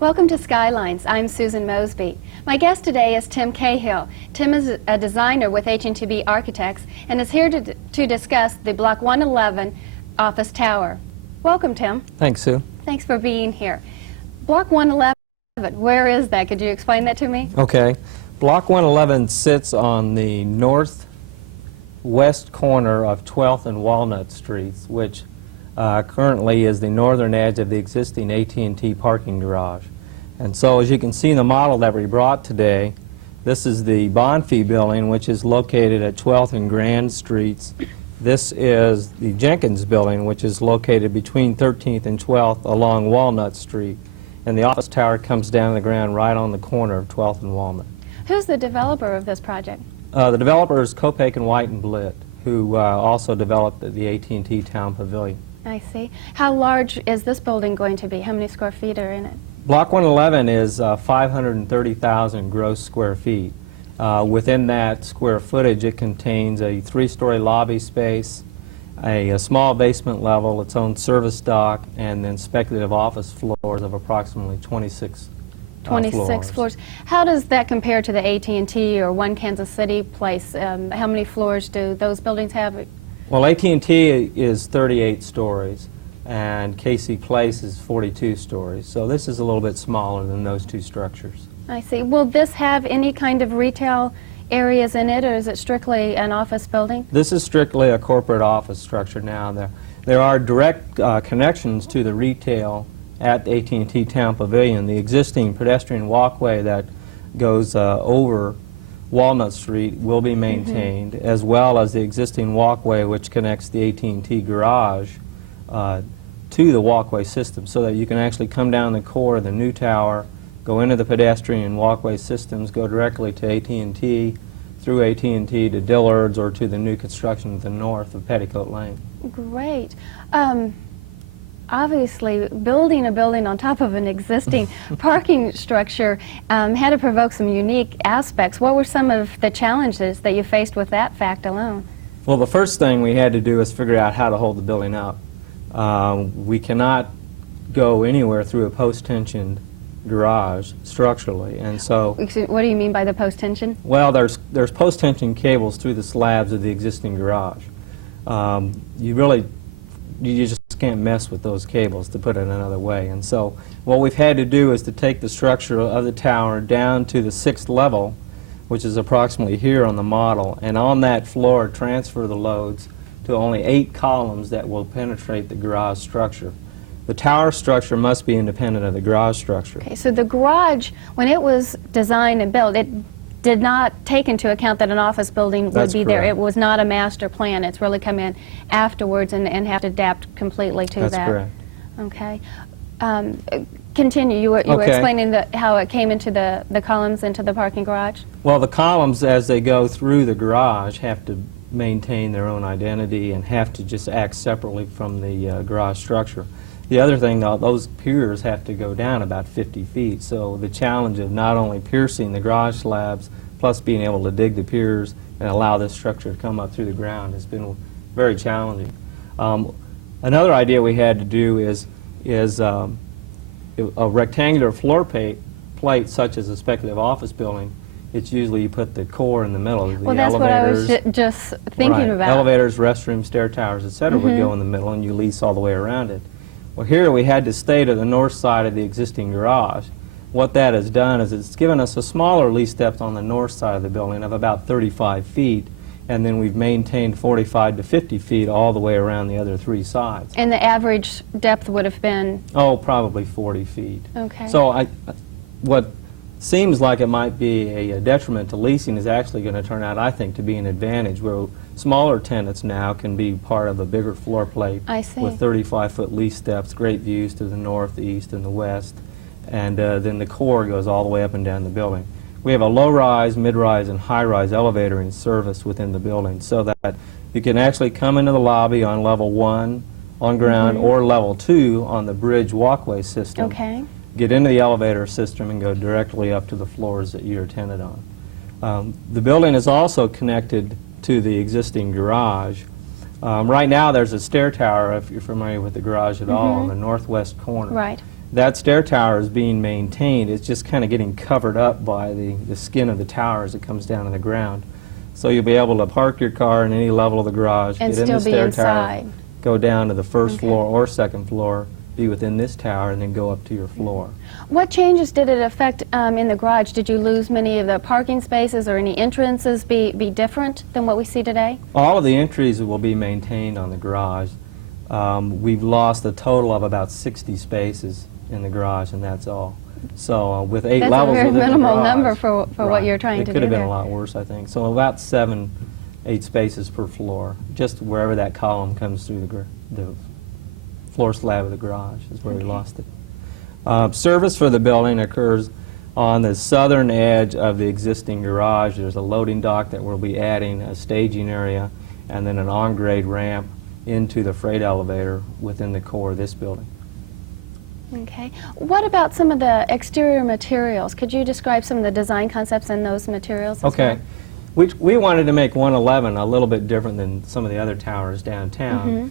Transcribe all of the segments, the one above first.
Welcome to Skylines. I'm Susan Mosby. My guest today is Tim Cahill. Tim is a designer with H&TB Architects and is here to discuss the Block 111 office tower. Welcome, Tim. Thanks, Sue. Thanks for being here. Block 111, where is that? Could you explain that to me? Okay. Block 111 sits on the northwest corner of 12th and Walnut Streets, which currently is the northern edge of the existing AT&T parking garage. And so, as you can see in the model that we brought today, this is the Bonfee building, which is located at 12th and Grand Streets. This is the Jenkins building, which is located between 13th and 12th along Walnut Street. And the office tower comes down to the ground right on the corner of 12th and Walnut. Who's the developer of this project? The developer is Kopech and White and Blitt, who also developed the AT&T Town Pavilion. I see. How large is this building going to be? How many square feet are in it? Block 111 is 530,000 gross square feet. Within that square footage, it contains a 3-story lobby space, a small basement level, its own service dock, and then speculative office floors of approximately 26 floors. How does that compare to the AT&T or One Kansas City place? How many floors do those buildings have? Well, AT&T is 38 stories, and KC Place is 42 stories. So this is a little bit smaller than those two structures. I see. Will this have any kind of retail areas in it, or is it strictly an office building? This is strictly a corporate office structure now. There are direct connections to the retail at AT&T Town Pavilion. The existing pedestrian walkway that goes over Walnut Street will be maintained, as well as the existing walkway which connects the AT&T garage to the walkway system, so that you can actually come down the core of the new tower, go into the pedestrian walkway systems, go directly to AT&T, through AT&T to Dillard's, or to the new construction to the north of Petticoat Lane. Great. Obviously, building a building on top of an existing parking structure had to provoke some unique aspects. What were some of the challenges that you faced with that fact alone? Well, the first thing we had to do was figure out how to hold the building up. We cannot go anywhere through a post-tensioned garage structurally, and so... What do you mean by the post-tension? Well, there's post-tension cables through the slabs of the existing garage. You just can't mess with those cables, to put it another way. And so what we've had to do is to take the structure of the tower down to the 6th level, which is approximately here on the model, and on that floor transfer the loads to only 8 columns that will penetrate the garage structure. The tower structure must be independent of the garage structure. Okay, so the garage, when it was designed and built, it did not take into account that an office building would be there. It was not a master plan. It's really come in afterwards and have to adapt completely to that. That's correct. Okay. Continue. You were explaining how it came into the columns into the parking garage? Well, the columns, as they go through the garage, have to maintain their own identity and have to just act separately from the garage structure. The other thing, though, those piers have to go down about 50 feet, so the challenge of not only piercing the garage slabs, plus being able to dig the piers and allow this structure to come up through the ground has been very challenging. Another idea we had to do is a rectangular floor plate such as a speculative office building. It's usually you put the core in the middle. Well, that's what I was just thinking about. Elevators, restrooms, stair towers, etc. would go in the middle, and you lease all the way around it. Well, here we had to stay to the north side of the existing garage. What that has done is it's given us a smaller lease depth on the north side of the building of about 35 feet, and then we've maintained 45 to 50 feet all the way around the other 3 sides. And the average depth would have been? Oh, probably 40 feet. Okay. So what seems like it might be a detriment to leasing is actually going to turn out, I think, to be an advantage, where smaller tenants now can be part of a bigger floor plate with 35-foot lease steps, great views to the north, the east, and the west, and then the core goes all the way up and down the building. We have a low-rise, mid-rise, and high-rise elevator in service within the building, so that you can actually come into the lobby on level 1 on ground or level 2 on the bridge walkway system. Okay. Get into the elevator system and go directly up to the floors that you're tenanted on. The building is also connected to the existing garage. Right now there's a stair tower, if you're familiar with the garage at all, on the northwest corner. Right. That stair tower is being maintained. It's just kind of getting covered up by the skin of the tower as it comes down to the ground. So you'll be able to park your car in any level of the garage, And get in still the be stair inside. tower, go down to the first Okay. floor or second floor, be within this tower, and then go up to your floor. What changes did it affect in the garage? Did you lose many of the parking spaces or any entrances be different than what we see today? All of the entries will be maintained on the garage. We've lost a total of about 60 spaces in the garage, and that's all. So with 8 That's a levels very within the minimal garage, number for what right, you're trying to do It could have been there. a lot worse, I think. So about 7, 8 spaces per floor, just wherever that column comes through the floor slab of the garage is where we lost it. Service for the building occurs on the southern edge of the existing garage. There's a loading dock that we'll be adding, a staging area, and then an on-grade ramp into the freight elevator within the core of this building. Okay. What about some of the exterior materials? Could you describe some of the design concepts in those materials as Okay. We wanted to make 111 a little bit different than some of the other towers downtown.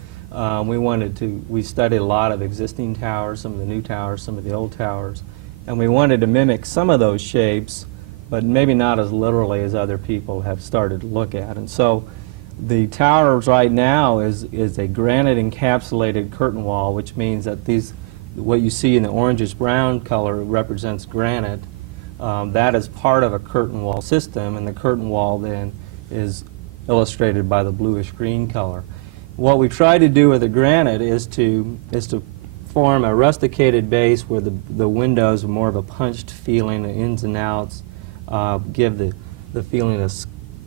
We studied a lot of existing towers, some of the new towers, some of the old towers, and we wanted to mimic some of those shapes, but maybe not as literally as other people have started to look at. And so the towers right now is a granite encapsulated curtain wall, which means that what you see in the orangish brown color represents granite. That is part of a curtain wall system, and the curtain wall then is illustrated by the bluish green color. What we try to do with the granite is to form a rusticated base where the windows are more of a punched feeling, the ins and outs, give the feeling of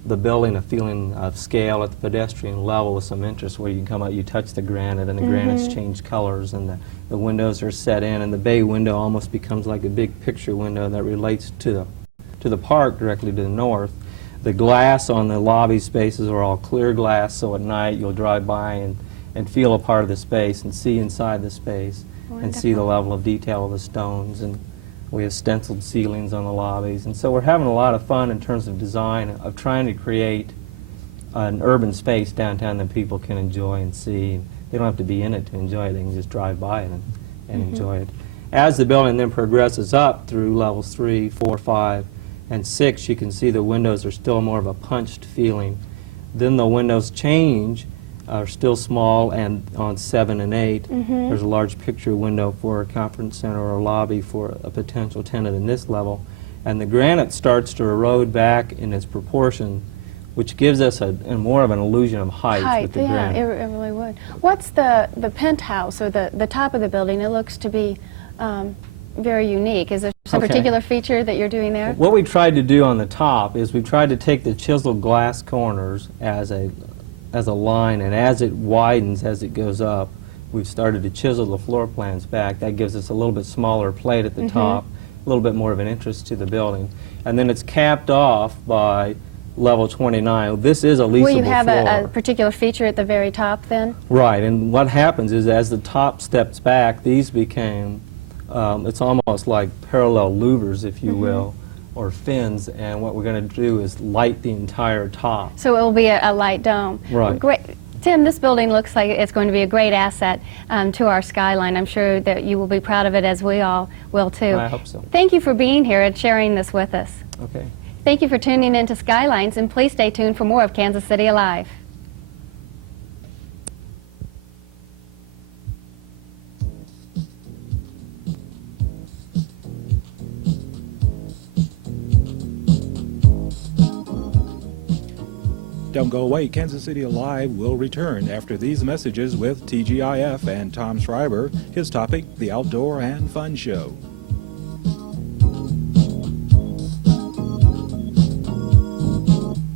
the building a feeling of scale at the pedestrian level with some interest, where you can come out, you touch the granite, and the granites change colors, and the windows are set in, and the bay window almost becomes like a big picture window that relates to the park directly to the north. The glass on the lobby spaces are all clear glass, so at night you'll drive by and feel a part of the space and see inside the space and see the level of detail of the stones. And we have stenciled ceilings on the lobbies. And so we're having a lot of fun in terms of design, of trying to create an urban space downtown that people can enjoy and see. They don't have to be in it to enjoy it. They can just drive by it and enjoy it. As the building then progresses up through levels 3, 4, 5, and 6, you can see the windows are still more of a punched feeling. Then the windows change, are still small, and on 7 and 8, there's a large picture window for a conference center or a lobby for a potential tenant in this level. And the granite starts to erode back in its proportion, which gives us more of an illusion of height with the yeah, granite. it really would. What's the penthouse or the top of the building? It looks to be very unique. Is there some Okay. particular feature that you're doing there? What we tried to do on the top is we tried to take the chiseled glass corners as a line, and as it widens, as it goes up, we've started to chisel the floor plans back. That gives us a little bit smaller plate at the top, a little bit more of an interest to the building. And then it's capped off by level 29. This is a leasable Will you have floor. a particular feature at the very top then? Right, and what happens is as the top steps back, these became, it's almost like parallel louvers, if you will, or fins, and what we're going to do is light the entire top. So it will be a light dome. Right. Great. Tim, this building looks like it's going to be a great asset to our skyline. I'm sure that you will be proud of it, as we all will too. I hope so. Thank you for being here and sharing this with us. Okay. Thank you for tuning in to Skylines, and please stay tuned for more of Kansas City Alive. Don't go away. Kansas City Alive will return after these messages with TGIF and Tom Schreiber. His topic, the Outdoor and Fun Show.